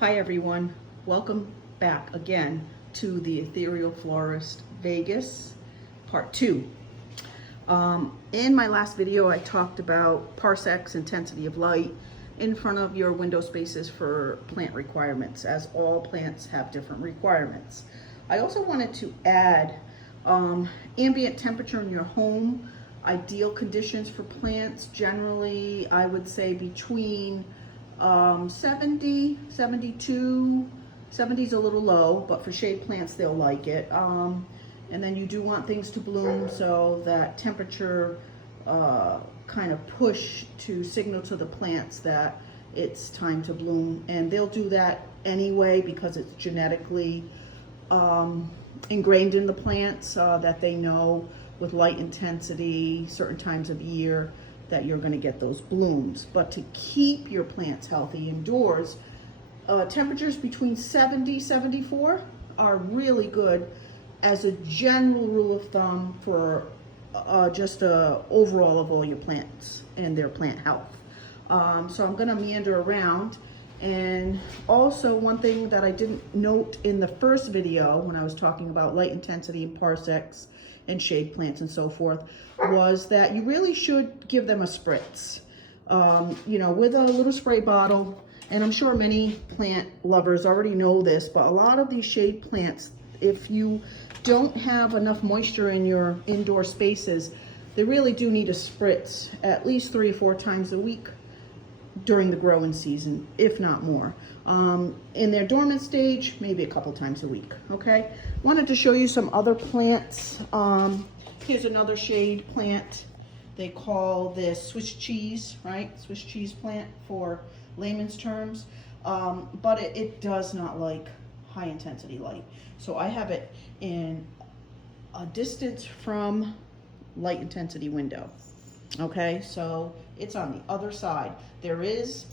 Hi everyone, welcome back again to the Ethereal Florist Vegas part 2. In my last video I talked about parsecs, intensity of light, in front of your window spaces for plant requirements, as all plants have different requirements. I also wanted to add ambient temperature in your home, ideal conditions for plants. Generally I would say between 70, 72, 70 is a little low, but for shade plants they'll like it. And then you do want things to bloom, so that temperature kind of push to signal to the plants that it's time to bloom. And they'll do that anyway because it's genetically ingrained in the plants, that they know with light intensity, certain times of year, that you're going to get those blooms. But to keep your plants healthy indoors, temperatures between 70, 74 are really good as a general rule of thumb for just a overall of all your plants and their plant health. So I'm going to meander around. And also one thing that I didn't note in the first video when I was talking about light intensity and parsecs and shade plants and so forth, was that you really should give them a spritz, with a little spray bottle. And I'm sure many plant lovers already know this, but a lot of these shade plants, if you don't have enough moisture in your indoor spaces, they really do need a spritz at least 3 or 4 times a week during the growing season, if not more. In their dormant stage, maybe a couple times a week. Okay, wanted to show you some other plants. Here's another shade plant. They call this Swiss cheese, right? Swiss cheese plant for layman's terms. But it does not like high intensity light. So I have it in a distance from light intensity window. Okay, so it's on the other side. There is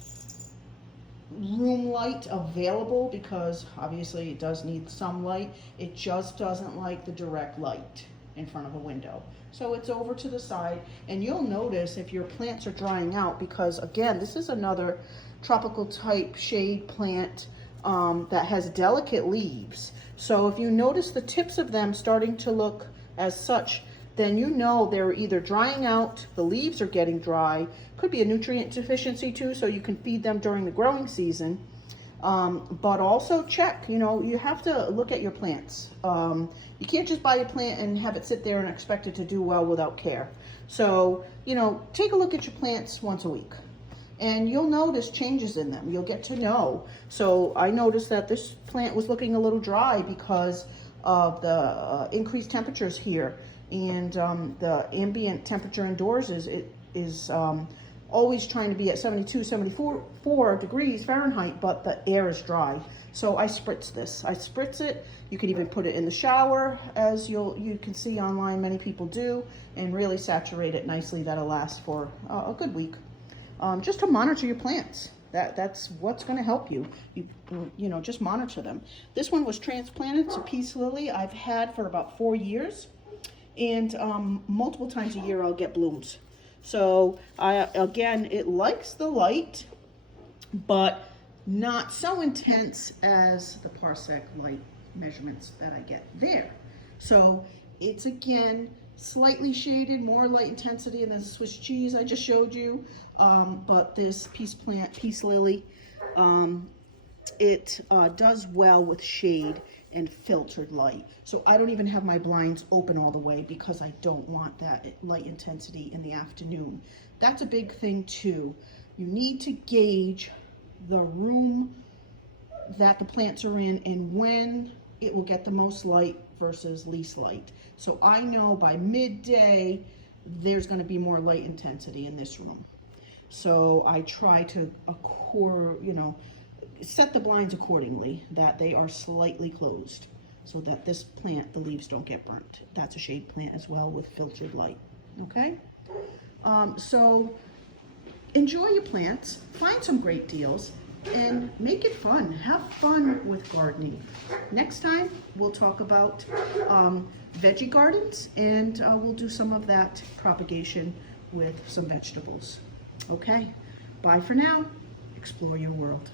room light available because obviously it does need some light. It just doesn't like the direct light in front of a window. So it's over to the side, and you'll notice if your plants are drying out, because again, this is another tropical type shade plant that has delicate leaves. So if you notice the tips of them starting to look as such, then you know they're either drying out, the leaves are getting dry, could be a nutrient deficiency too, so you can feed them during the growing season. But also check, you have to look at your plants. You can't just buy a plant and have it sit there and expect it to do well without care. So, take a look at your plants once a week, and you'll notice changes in them. You'll get to know. So I noticed that this plant was looking a little dry because of the increased temperatures here. And the ambient temperature indoors is always trying to be at 72, 74 degrees Fahrenheit, but the air is dry. So I spritz this. I spritz it. You can even put it in the shower, as you can see online many people do, and really saturate it nicely. That'll last for a good week. Just to monitor your plants. That's what's going to help you. Just monitor them. This one was transplanted to peace lily. I've had for about 4 years. And multiple times a year I'll get blooms. So again, it likes the light, but not so intense as the parsec light measurements that I get there. So it's again slightly shaded, more light intensity, and there's a Swiss cheese I just showed you. But this peace lily, it does well with shade and filtered light. So I don't even have my blinds open all the way because I don't want that light intensity in the afternoon. That's a big thing too. You need to gauge the room that the plants are in and when it will get the most light versus least light. So I know by midday there's going to be more light intensity in this room. So I try to set the blinds accordingly, that they are slightly closed, so that this plant, the leaves don't get burnt. That's a shade plant as well with filtered light. Okay, so enjoy your plants, find some great deals, and make it fun. Have fun with gardening. Next time we'll talk about veggie gardens, and we'll do some of that propagation with some vegetables. Okay, bye for now. Explore your world.